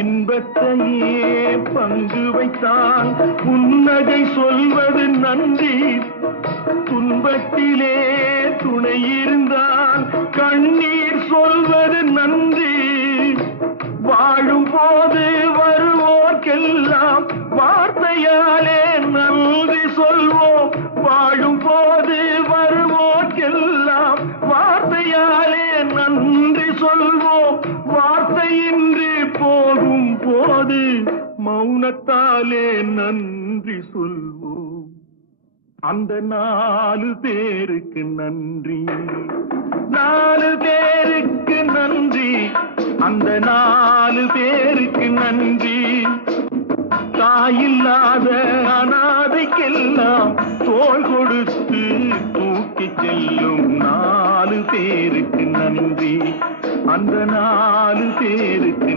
இன்பத்தையே பங்கு வைத்தான் புன்னகை சொல்வது நன்றி. துன்பத்திலே துணை இருந்தால் கண்ணீர் சொல்வது நன்றி. வாழும் போது வருவோர்க்கெல்லாம் வார்த்தையாலே நன்றி சொல்வோம். வாழும் போது வருவோர்க்கெல்லாம் வார்த்தையாலே நன்றி சொல்வோம். வார்த்தையின்றி போகும் போது மௌனத்தாலே நன்றி சொல்வோம். அந்த 4 பேருக்கு நன்றி, 4 பேருக்கு நன்றி, அந்த 4 பேருக்கு நன்றி. தாயில்லாத அனாதைக்கெல்லாம் தோள் கொடுத்து தூக்கி செல்லும் 4 பேருக்கு நன்றி, அந்த 4 பேருக்கு